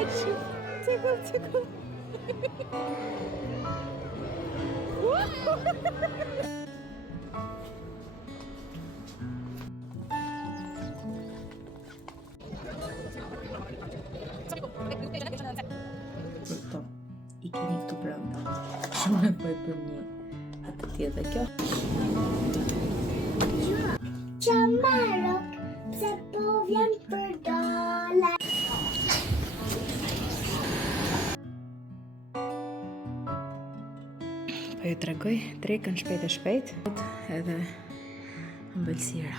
Tickle. Këto I keni këtu brenda. Shumë e bëj për një atë tjetër kjo. Qamarok, pse po vjen për dole. Po ju tregoj, trekën shpejt edhe ëmbëlsira.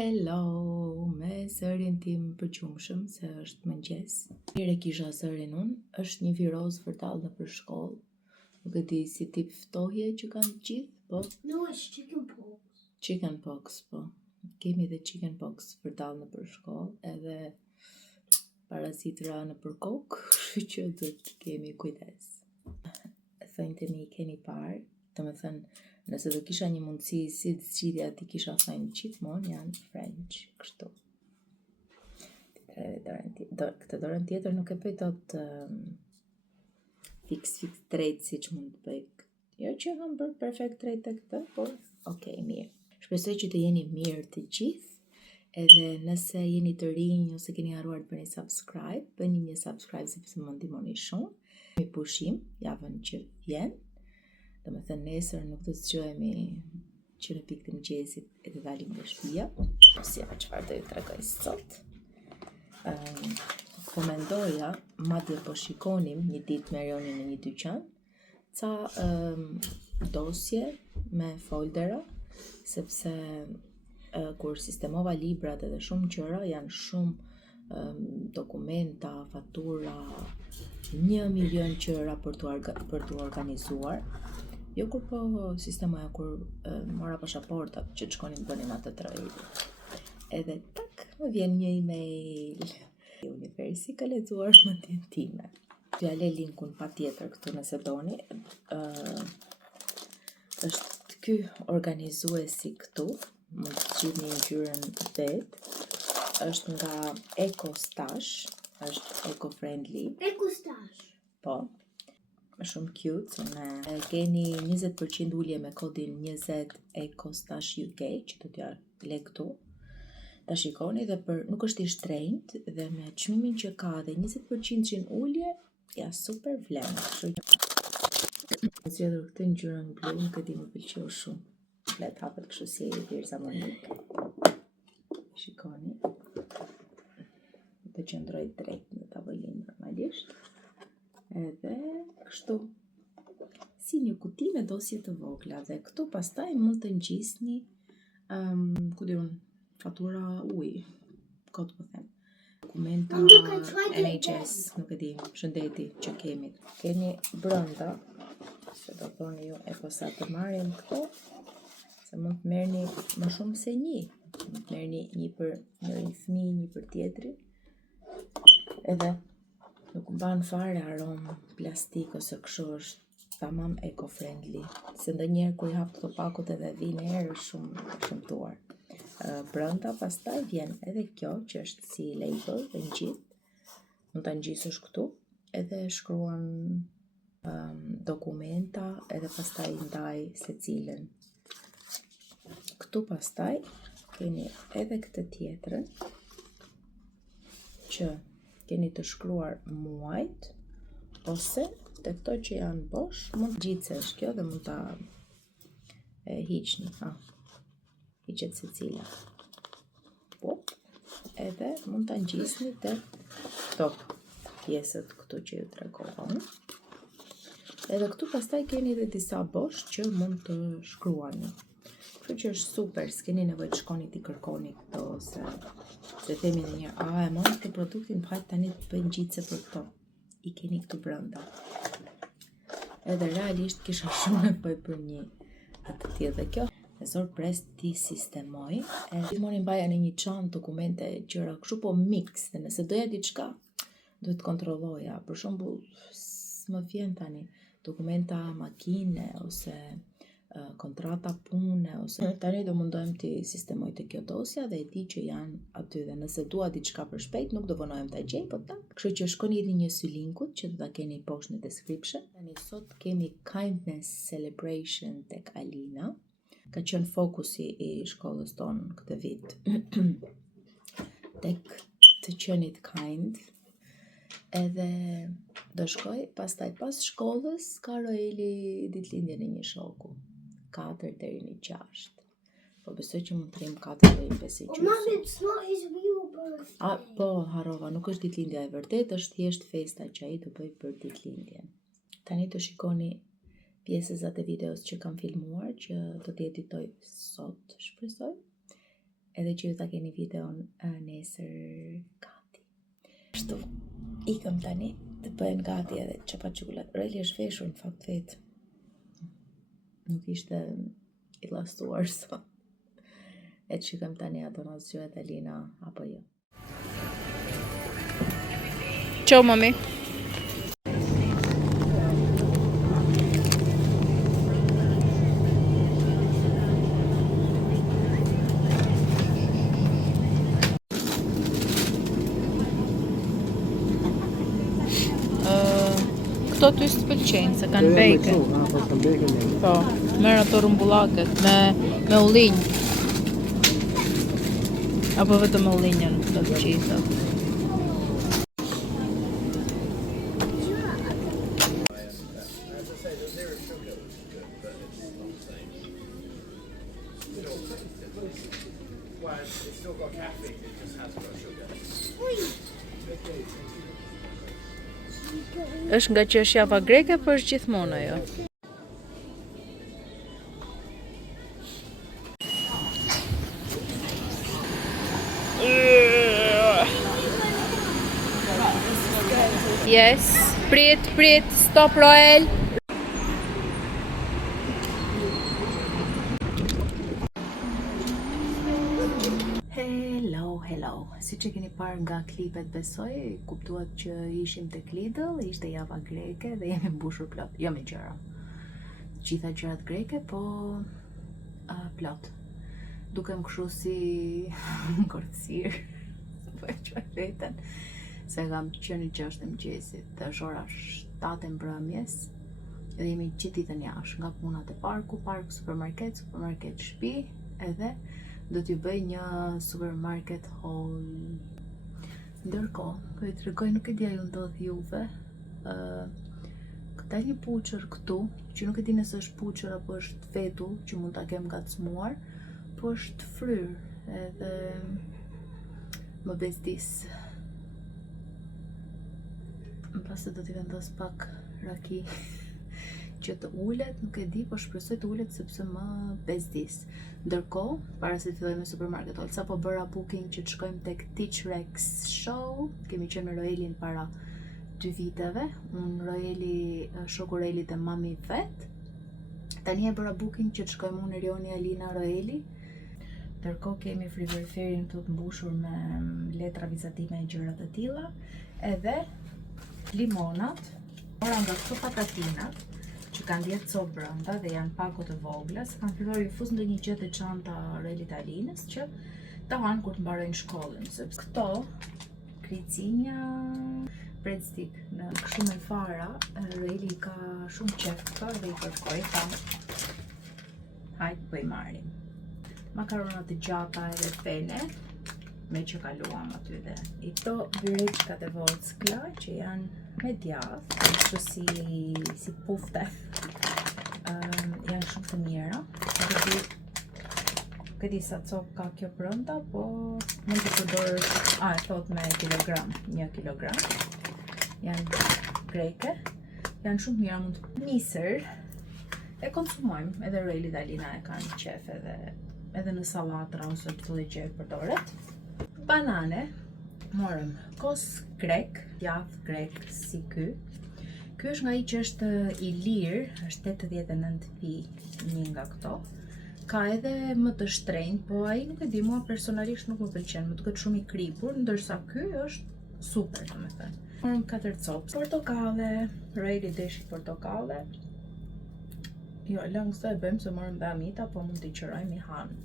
Hello, me zërin tim përqumshëm se është mëngjes. Mire kisha zërin unë, është një viroz vërtall në për shkollë. Nuk e di si tip ftohje që kanë gjithë, po? No, është chickenpox. Chickenpox, po. Kemi dhe chickenpox vërtall në për shkollë, edhe parazitra në për kokë, kështu që do të kemi kujdes. Thënë të mi keni parë, të me thënë, nëse do kisha një mundësi si të zgjidhja ti kisha thënë gjithmonë janë French, kështu. Këtë dorën tjetër nuk e bëj dot fix drejt si që mund të bëj. Jo që kam bërë perfekt drejt të këtë, por okej, mirë. Shpresoj që të jeni mirë të gjithë, edhe nëse jeni të rinj ose keni harruar të bëni subscribe, bëni një subscribe sepse më ndihmoni shumë. Mi pushim javën që vjen. Do me thënë nesër nuk të zgjohemi që në pikë të mëngjesit e të dalim nga shtëpia. Si çfarë do ju tregoj sot. Po mendoja, madje po shikonim një ditë me Erionin në një dyqan, ca dosje me foldera, sepse kur sistemova librat edhe shumë gjëra, janë shumë dokumenta, fatura, 1 milion gjëra për të organizuar. Jo kur po sistemoja kur mora pasaportat që të shkonin bënin atë trajti. Edhe tak, më vjen një email. Universi ka lexuar mendjen time. T'ju ja le linkun patjetër këtu nëse doni. Është ky organizuesi këtu, mund të gjeni ngjyrën vet. Është nga EcoStash, është eco-friendly. EcoStash. Po. Shumë cute, se ne keni 20% ulje me kodin 20 EcoStash UK, që do t'ja le këtu. Ta shikoni dhe nuk është I shtrenjtë dhe me çmimin që ka dhe 20% ulje, ja super vlen. Zgjedhur këtë ngjyrën blu, nuk e di më pëlqeu shumë. Le të hapet kështu si birzamonik. Shikoni. Do qëndroj drejt në tavolinë normalisht. Edhe kështu si një kuti me dosje të vogla dhe këtu pastaj mund të ngjisni fatura ujë, kot po them, dokumenta NHS, nuk e di, shëndeti që kemi brenda, se do thoni ju e posa të marrim këto, se mund të merrni më shumë se një, mund të merrni një për njërin fëmijë, një për tjetrin, edhe nuk ban fare aromë plastik ose kështu është tamam eco-friendly. Se ndonjëherë kur I hap këto pakut edhe vinë erë shumë shëmtuar. Brenda pastaj vjen edhe kjo që është si label dhe ngjit. Mund ta ngjisësh këtu edhe shkruan dokumenta edhe pastaj ndaj secilën. Këtu pastaj keni edhe këtë tjetrën që keni të shkruar muajt, ose të këto që janë bosh, mund të gjitësh kjo dhe mund ta hiqni, hiqet secila. Po, edhe mund ta ngjisni të këto pjesët këtu që ju tregova. Edhe këtu pastaj keni edhe disa bosh që mund të shkruani. Kështu që është super, s'keni nevojë të shkoni t'i kërkoni këto ose se themi ndonjëherë, e mos këtë produktin hajt tani të bëj ngjitse për këto. I keni këtu brenda. Edhe realisht kisha shumë nevojë për një atë tjetër kjo. E sorpres ti sistemoj. Gjithmonë I mbaja në një çantë dokumente, gjëra kështu po mix, dhe nëse doja diçka, duhet të kontrolloja. Për shembull, më vjen tani, dokumenta makine ose kontrata pune ose tani do mundohem të sistemoj të kjo dosja dhe e di që janë aty dhe nëse dua diçka për shpejt nuk do vonohem ta gjej, po ta. Kështu që shkoni edhe një sy linkut që do ta keni poshtë në description. Tani sot kemi kindness celebration tek Alina. Ka qenë fokusi i shkollës tonë këtë vit. Tek të qenit kind. Edhe do shkoj, pastaj pas shkollës ka Roeli ditëlindjen e një shoku. 4 deri në 6. Po besoj që mund të rrim 4 deri në 5 gjysmë. Mom, it's not his real birthday. Po, harova, nuk është ditëlindja e vërtet, është thjesht festa që ai do bëj për ditëlindjen. Tani do shikoni pjesëzat e videos që kam filmuar, që do t'i editoj sot, shpresoj. Edhe që ju ta keni videon nesër gati. Kështu, ikëm tani të bëhen gati edhe çapaqullat. Roeli është veshur në fakt vet. Nuk ishte i llastuar sot. E të shikëm tani ato në zgjohet Alina apo jo. Ciao mami. Këto ty s'të pëlqejnë, se kanë beke. Po, merr ato rumbullaket me ullinj. Apo vetëm me ullinjën, këto të gjitha. Është nga që është java greke, për është gjithmonë ajo. Yes, prit, stop Roel. Hello. Si që keni parë nga klipet besoj, kuptuat që ishim tek Lidl, ishte java greke dhe jemi mbushur plot, jo me gjëra. Gjitha gjërat greke, po plot. Dukem kështu si korcir, po e qoj veten, se kam qenë 6 e mëngjesit, dhe është ora 7 e mbrëmjes, dhe jemi gjithë ditën jashtë, nga punat e parku, supermarket, shtëpi, edhe do t'ju bëj një supermarket haul. Ndërkohë, po ju tregoj, nuk e di a ju ndodh juve, ka një puçër këtu, që nuk e di nëse është puçër apo është vetull, që mund ta kem ngacmuar, po është fryr, edhe më bezdis. Më pasë do t'i vendos pak raki që të ulet, nuk e di, po shpresoj të ulet sepse më bezdis. Ndërkohë, para se të fillojmë me supermarket haul, sa po bëra booking që të shkojmë tek Teach Rex Show, kemi qenë me Roelin para 2 viteve, Roeli, shoku Roelit e mami vet. Tani e bëra booking që të shkojmë unë, Rioni, Alina, Roeli. Ndërkohë kemi frigoriferin të mbushur me letra vizatime e gjëra të tilla, edhe limonat, ora nga këto patatinat, që kanë 10 copë brenda dhe janë pako të vogla, se kanë filluar ju fus ndonjë gjë të çanta Roelit Alinës që ta hanë kur të mbarojnë shkollën, sepse këto kricinja breadstick në kështu me fara, Roeli ka shumë qef këto dhe i kërkoj, tham hajt po i marrim. Makaronat të gjata edhe pene, me që kaluam aty dhe i to byreqkat e vockla që janë me djath, kështu si pufte, janë shumë të mira. Nuk e di sa copë ka kjo brenda, po mund të përdorësh, e thot me kilogram, 1 kilogram. Janë greke, janë shumë mira, mund të nisër, e konsumojmë, edhe Roeli dhe Alina e kanë qef edhe në salatra ose të të gjë përdoret. Banane, morëm kos grek, djath grek si ky. Ky është nga i që është i lirë, është 89 pi një nga këto. Ka edhe më të shtrenjtë, po ai nuk e di, mua personalisht nuk më pëlqen, më duket shumë i kripur, ndërsa ky është super, domethënë. Morëm 4 copë portokale, Rejli deshi portokale. Jo, lëngë së e bëjmë se morëm dhe amita, po mund t'i qërojmë i hanë.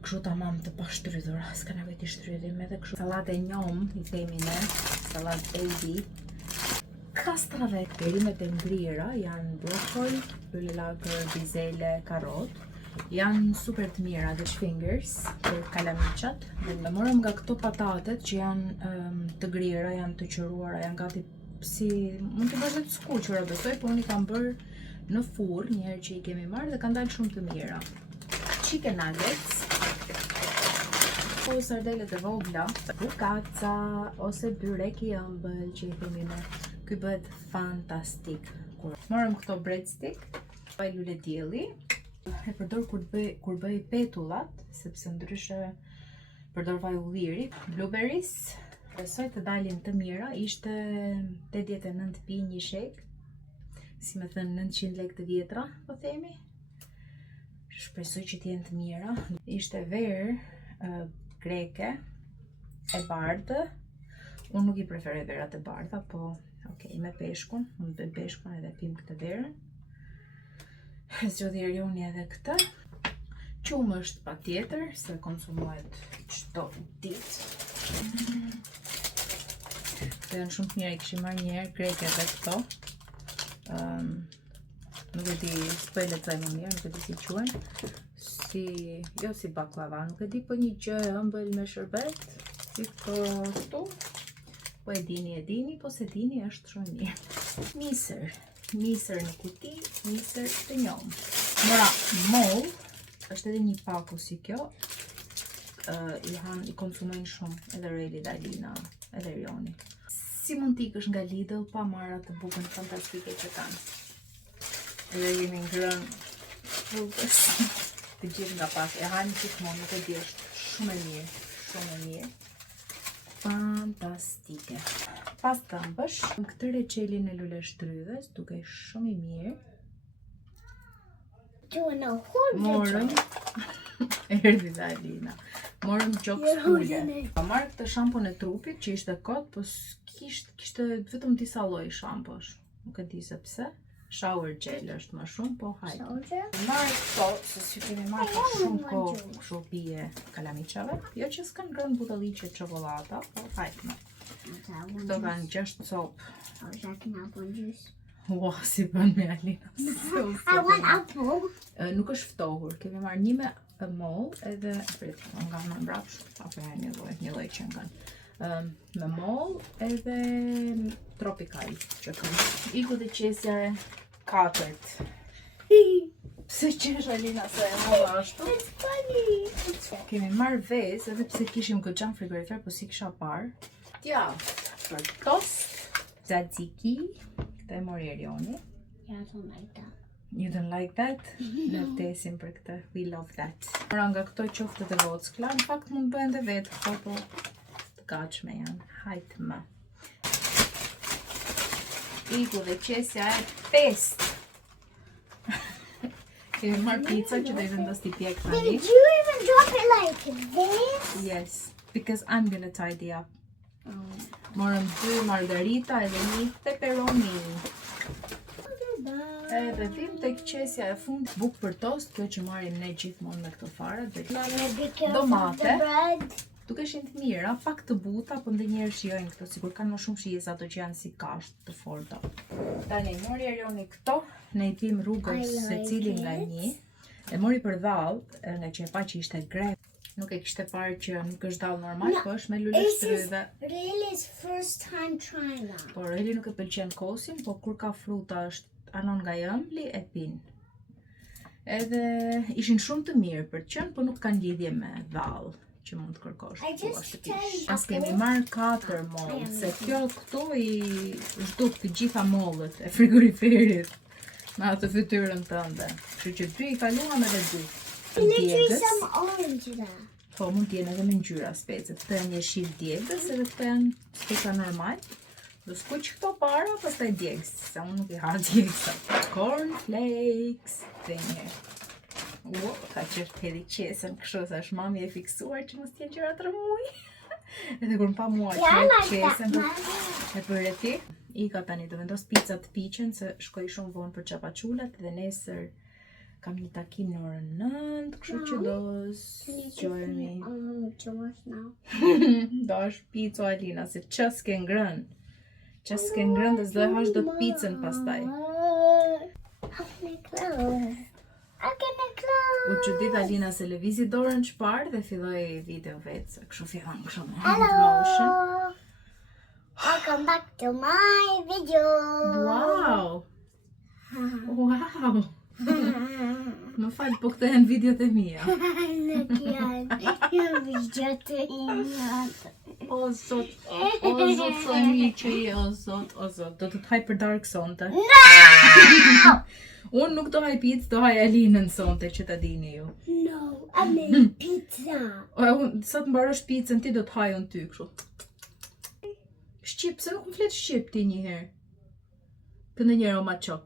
Kështu tamam të pashtrydhura, s'ka nevojë t'i shtrydhim edhe kështu. Salat e njom, i themi ne, salat baby. Kastrave, perimet e ngrira janë brokoli, lulelakër, bizele, karot. Janë super të mira dhe fingers për kalamiqat. Dhe morëm nga këto patatet që janë të grira, janë të qëruara, janë gati si mund të bëhet të skuqura besoj, po unë i kam bërë në furr një herë që i kemi marrë dhe kanë dalë shumë të mira. Chicken nuggets, po sardelet e vogla, bukaca ose byrek i ëmbël që i themi ne. Ky bëhet fantastik. Morëm këto breadstick, vaj lule dielli. E përdor kur bëj petullat, sepse ndryshe përdor vaj ulliri. Blueberries, besoj të dalin të mira, ishte 89p një shek. Si me thënë 900 lek të vjetra, po themi. Shpresoj që t'jenë të mira. Ishte verë greke e bardhë. Unë nuk i preferoj verat e bardha, po okej, me peshkun, unë bëjmë peshkun edhe pim këtë verën. Zgjodhi Erioni edhe këtë. Qumë është pa tjetër, se konsumohet çdo ditë. Dhe janë shumë të mira, i kishim marrë një herë greke dhe këto. Nuk e di, s'po e lexoj më mirë, nuk e di si quhen. Jo si baklava, nuk e di, po një gjë e ëmbël me shërbet, si këtu. Po e dini, po se dini është shumë mirë. Misër në kuti, misër të njomë. Mora, moll, është edhe një paku si kjo. I konsumojnë shumë, edhe Rejli, Dalina, edhe Erioni. Si mund t'ikësh nga Lidl pa marrë atë bukën fantastike që kanë. Edhe jemi ngrënë rrugës. Të gjithë nga pas, e hanë gjithmonë, nuk e di është shumë e mirë, shumë e mirë. Fantastike. Pas të mbësh, këtë reçelin e lule shtrydhes, duke shumë i mirë. Morëm, erdhi dhe Alina. Morëm gjokë spule. Pa marrë këtë shampon e trupit që ishte kot, po kishte vetëm disa lloj shamposh. Nuk e di se pse. Shower gel është më shumë, po hajde. Marrë këto, se si kemi marrë për shumë kohë kështu pije kalamiqave. Jo që s'kan ngrënë butëlliqe çokolata, po hajde më. Këto kanë 6 copë. Ua, si bën me Alina. I want apple. Nuk është ftohur, kemi marrë një me moll edhe prit, nga në mbrapsht, apo një lloj që kanë. Me moll edhe tropical që kanë. Iku dhe qesjare 4. Pse qesh Alina se e mua ashtu? It's funny. Kemi marrë vezë edhe pse kishim goxhan frigorifer, po si kisha parë. Djath për tost, tzatziki, këtë e mori Erioni. Yeah, I don't like that. You don't like that? Ne tesim për këtë. We love that. Mora nga këto qoftet e vockla, në fakt mund bëhen dhe vetë këto, po të gatshme janë. Hajtë më. Iku dhe qesja e 5. Kemi marrë pizza që do i vendos t'i pjek tani. Did you even drop it like this? Yes, because I'm gonna tidy up. Morëm 2 margarita edhe një pepperoni. Edhe vim tek qesja e fundit, bukë për tost, kjo që marrim ne gjithmonë me këto fara. Mommy, be careful of Domate. the bread. Duke qenë të mira, pak të buta, po ndonjëherë shijojnë këto, sigur kanë më shumë shijes ato që janë si kashtë të forta. Tani mori Erioni këto, ne i tim rrugës secili nga një. E mori për dhallë, nga që e pa që ishte grep. Nuk e kishte parë që nuk është dallë normal, po është me lule shtrydhe. Rayleigh's first time trying that. Po Rayleigh nuk e pëlqen kosin, po kur ka fruta është anon nga ëmbli e pin. Edhe ishin shumë të mirë për të qenë, po nuk kanë lidhje me dhallë që mund të kërkosh. As kemi marrë 4 moll, se kjo këtu i zhduk të gjitha mollët e frigoriferit me atë fytyrën tënde. Kështu që 2 i kaluam edhe 2. Literally some orange there. Po mund t'jenë edhe me ngjyra specet. Këto janë jeshil djegës edhe këto janë speca normal. Do skuq këto para, pastaj djegës, se unë nuk i ha djegësa. Cornflakes. Dhe një. Ka qërë të hedhi qesën, kështu sa është mami e fiksuar që mos t'jenë gjëra të rëmuj. Edhe kur pa mua Yeah, I like that qesën one. e bërë ti. I ka tani të vendos pizzat të piqen se shkoj shumë vonë për çapaqullat dhe nesër kam një takim në orën 9, kështu që do zgjohemi. Too much now. Do është pico Alina, se që s'ke ngrën. Që s'ke ngrën dhe s'do e hash do pizzën pastaj. How can I close? How can I close? U çudit Alina se lëvizi dorën çfarë dhe filloi video vetë, se kështu fillon kështu me hand Hello. motion. Welcome back to my video. Wow! Wow! Më falë, po këto janë videot e mia. Nuk janë video të injat. O zot, sa e mi që je, o zot, do të haj për dark sonte. Unë nuk do haj pizzë, do haj Alinën sonte, që ta dini ju. No, I made pizza. Sa të mbarosh pizzën, ti do të haj unë ty, kështu. Shqip, se nuk më flet shqip ti njëherë. Këndë njërë o ma qok.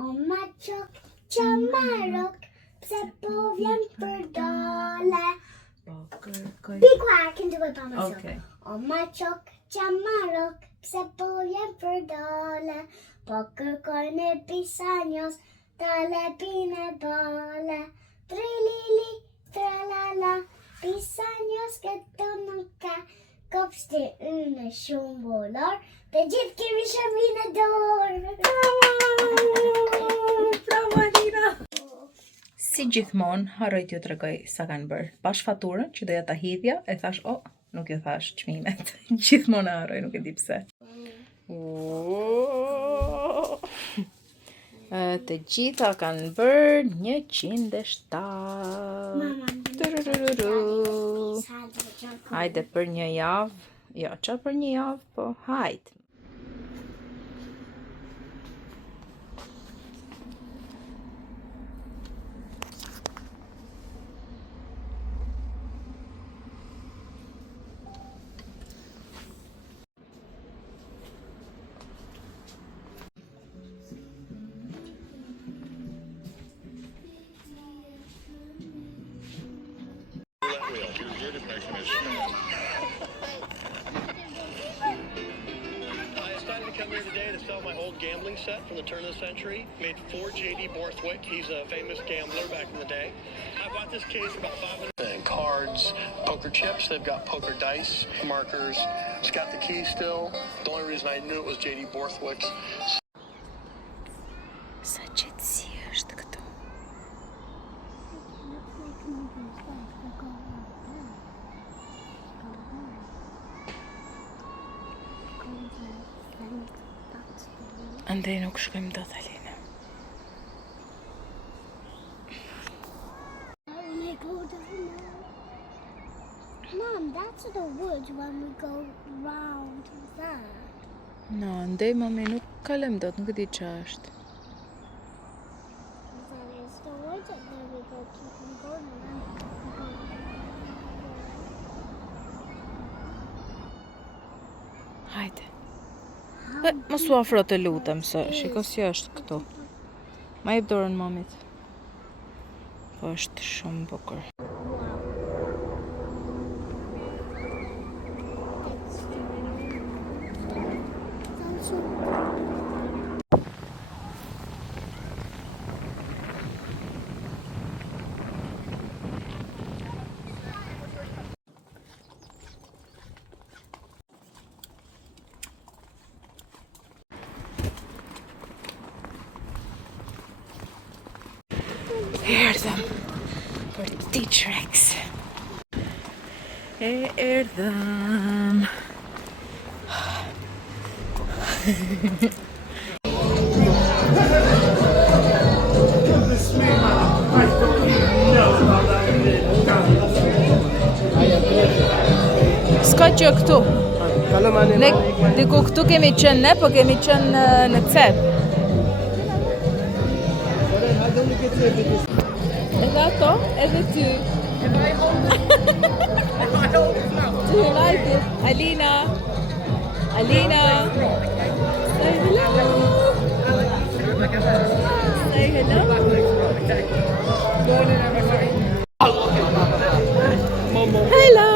O ma qok, qamarok, pse po vjen për dole. Po, kërkoj. Be quiet, I can do it by myself. Okay. O ma qok, qamarok, pse po vjen për dole. Po kërkoj në pisanjos, dale pine bole. Trilili, tralala, pisanjos këto nuk ka. Kopshti unë shumë bolor, dhe gjithë kemi shëmin e dorë. Bravo, Alina! Si gjithmonë, harroj t'ju tregoj sa kanë bërë. Pash faturën që doja ta hidhja, e thash, nuk ju thash çmimet. Gjithmonë e harroj, nuk e di pse. Të gjitha kanë bërë 107. Hajde për një javë. Jo, që për një javë, po hajde. Come here today to sell my old gambling set from the turn of the century. Made for J.D. Borthwick. He's a famous gambler back in the day. I bought this case for about $500. Cards, poker chips. They've got poker dice, markers. It's got the key still. The only reason I knew it was J.D. Borthwick's. Sa qetësi është këtu. Andrej nuk shkojmë dot, Alina. Mom, that's the woods when we go round that. No, andej mami nuk kalem dot, nuk e di ç'a është. That is the woods and then we go keep on going around. Hajde. Mos u afro të lutem se shiko si është këtu. Ma jep dorën mamit. Po është shumë bukur. Erdhëm për T-Rex. Erdhëm. S'ka që këtu. Ne diku këtu kemi qenë ne, po kemi qenë në cep. Edhe ato, edhe ty. Do you like it? Alina. Alina. Say hello. Say hello. Hello.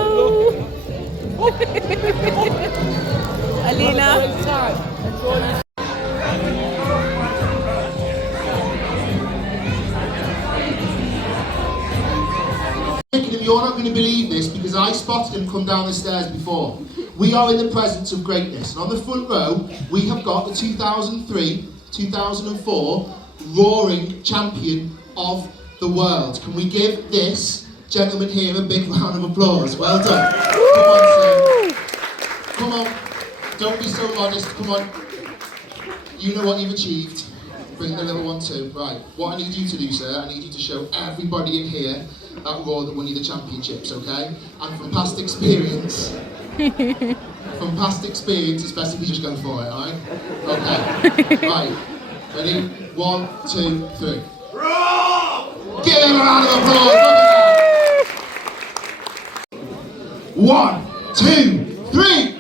You're not going to believe this because I spotted him come down the stairs before. We are in the presence of greatness. And on the front row, we have got the 2003-2004 roaring champion of the world. Can we give this gentleman here a big round of applause? Well done. Come on, sir. Come on. Don't be so modest. Come on. You know what you've achieved. Bring the little one too. Right. What I need you to do, sir, I need you to show everybody in here that Raw that won you the championships, okay? And from past experience, it's best if you just go for it, alright? Okay. Right. Ready? 1, 2, 3. Raw! Give him a round of applause. Look at that. 1, 2, 3.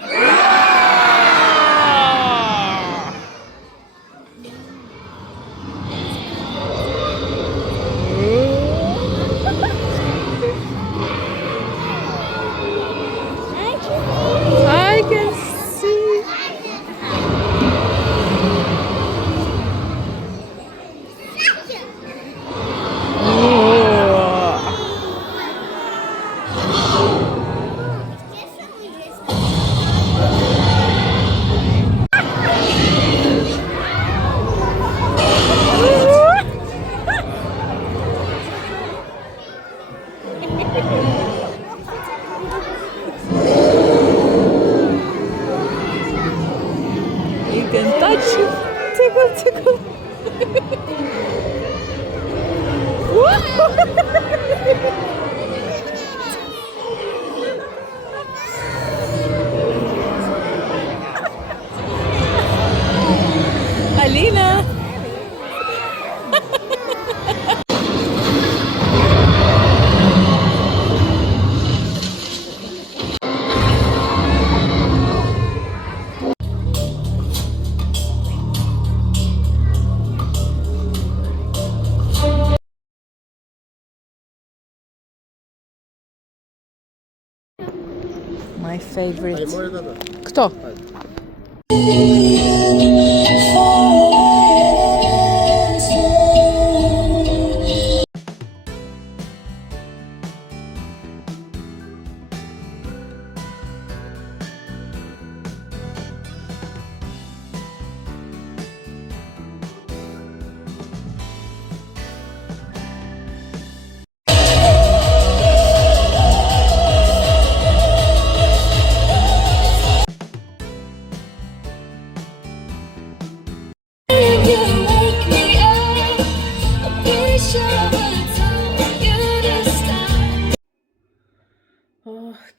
You can touch it. Tickle, tickle. Alina. My favorite. Kto?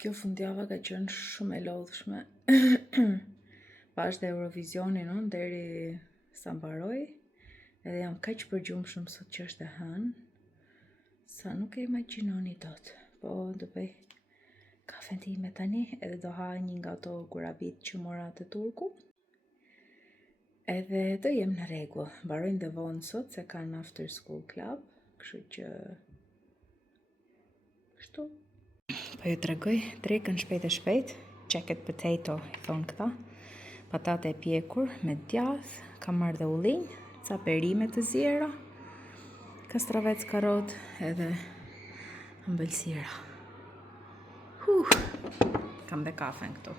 Kjo fundjava ka qenë shumë e lodhshme. Bashkë Eurovisionin unë deri sa mbaroj, edhe jam kaq përgjumshëm sot që është e hënë, sa nuk e imagjinoni dot. Po do bëj kafen time tani, edhe do ha një nga ato kurabit që mora te Turku. Edhe do jem në rregull. Mbarojnë dhe vonë sot se kanë after school club, kështu që kështu. Po ju tregoj drekën shpejt e shpejt, jacket potato I thonë këta, patate e pjekur me djath, kam marrë dhe ullinj, ca perime të ziera, kastravec karot edhe ëmbëlsira. Kam dhe kafen këtu.